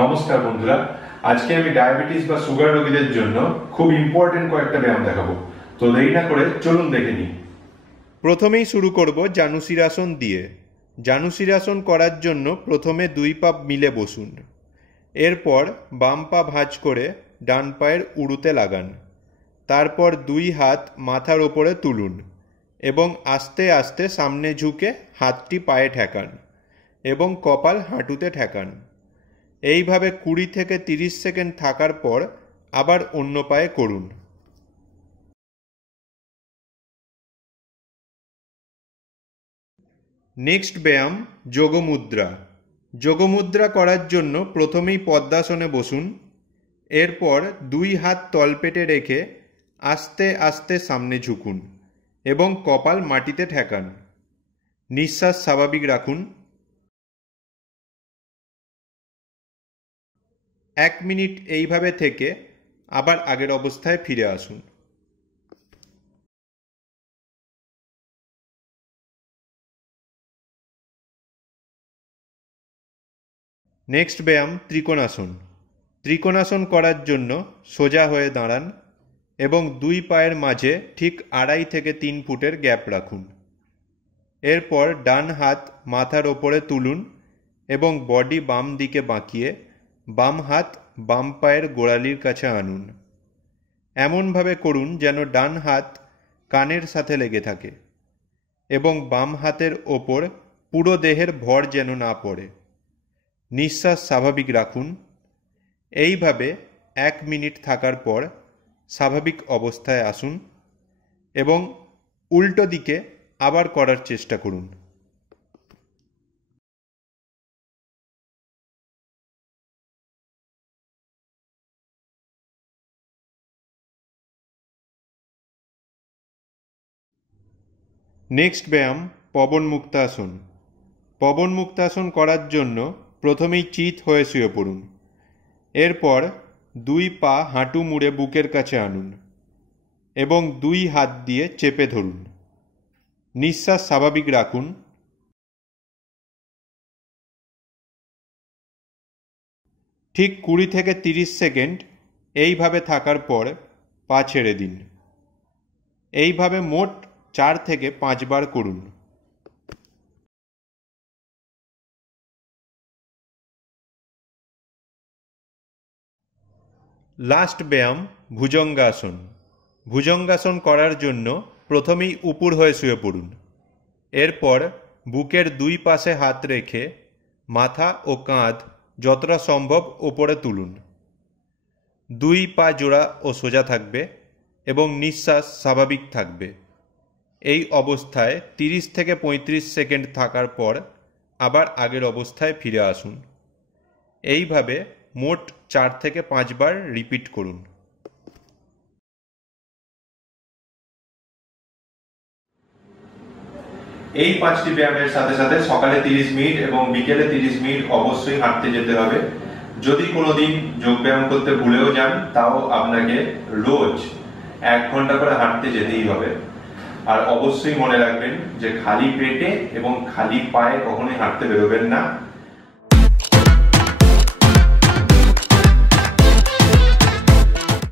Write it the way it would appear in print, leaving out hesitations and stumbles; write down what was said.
নমস্কার বন্ধুরা, আজকে আমি ডায়াবেটিস বা সুগার রোগীদের জন্য খুব ইম্পর্টেন্ট কয়েকটা ব্যায়াম দেখাবো। তো দেরি না করে চলুন দেখে নিই। প্রথমেই শুরু করব জানুশিরাসন দিয়ে। জানুশিরাসন করার জন্য প্রথমে দুই পা মিলে বসুন। এরপর বাম পা ভাঁজ করে ডান পায়ের উড়ুতে লাগান। তারপর দুই হাত মাথার ওপরে তুলুন এবং আস্তে আস্তে সামনে ঝুঁকে হাতটি পায়ে ঠেকান এবং কপাল হাঁটুতে ঠেকান। এইভাবে 20 থেকে 30 সেকেন্ড থাকার পর আবার অন্য পায়ে করুন। নেক্সট ব্যায়াম যোগমুদ্রা। যোগমুদ্রা করার জন্য প্রথমেই পদ্মাসনে বসুন। এরপর দুই হাত তলপেটে রেখে আস্তে আস্তে সামনে ঝুঁকুন এবং কপাল মাটিতে ঠেকান। নিঃশ্বাস স্বাভাবিক রাখুন। 1 মিনিট এইভাবে থেকে আবার আগের অবস্থায় ফিরে আসুন। নেক্সট ব্যায়াম ত্রিকোণাসন। ত্রিকোণাসন করার জন্য সোজা হয়ে দাঁড়ান এবং দুই পায়ের মাঝে ঠিক 2.5 থেকে 3 ফুটের গ্যাপ রাখুন। এরপর ডান হাত মাথার ওপরে তুলুন এবং বডি বাম দিকে বাঁকিয়ে বাম হাত বাম পায়ের গোড়ালির কাছে আনুন। এমনভাবে করুন যেন ডান হাত কানের সাথে লেগে থাকে এবং বাম হাতের ওপর পুরো দেহের ভর যেন না পড়ে। নিঃশ্বাস স্বাভাবিক রাখুন। এইভাবে 1 মিনিট থাকার পর স্বাভাবিক অবস্থায় আসুন এবং উল্টো দিকে আবার করার চেষ্টা করুন। নেক্সট ব্যায়াম পবন মুক্তাসন। পবন মুক্তাসন করার জন্য প্রথমেই চিত হয়ে শুয়ে পড়ুন। এরপর দুই পা হাঁটু মুড়ে বুকের কাছে আনুন এবং দুই হাত দিয়ে চেপে ধরুন। নিঃশ্বাস স্বাভাবিক রাখুন। ঠিক 20 থেকে 30 সেকেন্ড এইভাবে থাকার পর পা ছেড়ে দিন। এইভাবে মোট 4 থেকে 5 বার করুন। লাস্ট ব্যায়াম ভুজঙ্গাসন। ভুজঙ্গাসন করার জন্য প্রথমেই উপুর হয়ে শুয়ে পড়ুন। এরপর বুকের দুই পাশে হাত রেখে মাথা ও কাঁধ যতটা সম্ভব ওপরে তুলুন। দুই পা জোড়া ও সোজা থাকবে এবং নিঃশ্বাস স্বাভাবিক থাকবে। এই অবস্থায় 30 থেকে 35 সেকেন্ড থাকার পর আবার আগের অবস্থায় ফিরে আসুন। এইভাবে মোট 4 থেকে 5 বার রিপিট করুন। এই 5টি ব্যায়ামের সাথে সাথে সকালে 30 মিনিট এবং বিকেলে 30 মিনিট অবশ্যই হাঁটতে যেতে হবে। যদি কোনোদিন যোগ ব্যায়াম করতে ভুলেও যান তাও আপনাকে রোজ 1 ঘন্টা করে হাঁটতে যেতেই হবে। আর অবশ্যই মনে রাখবেন যে খালি পেটে এবং খালি পায়ে কখনোই হাঁটতে বেরোবেন না।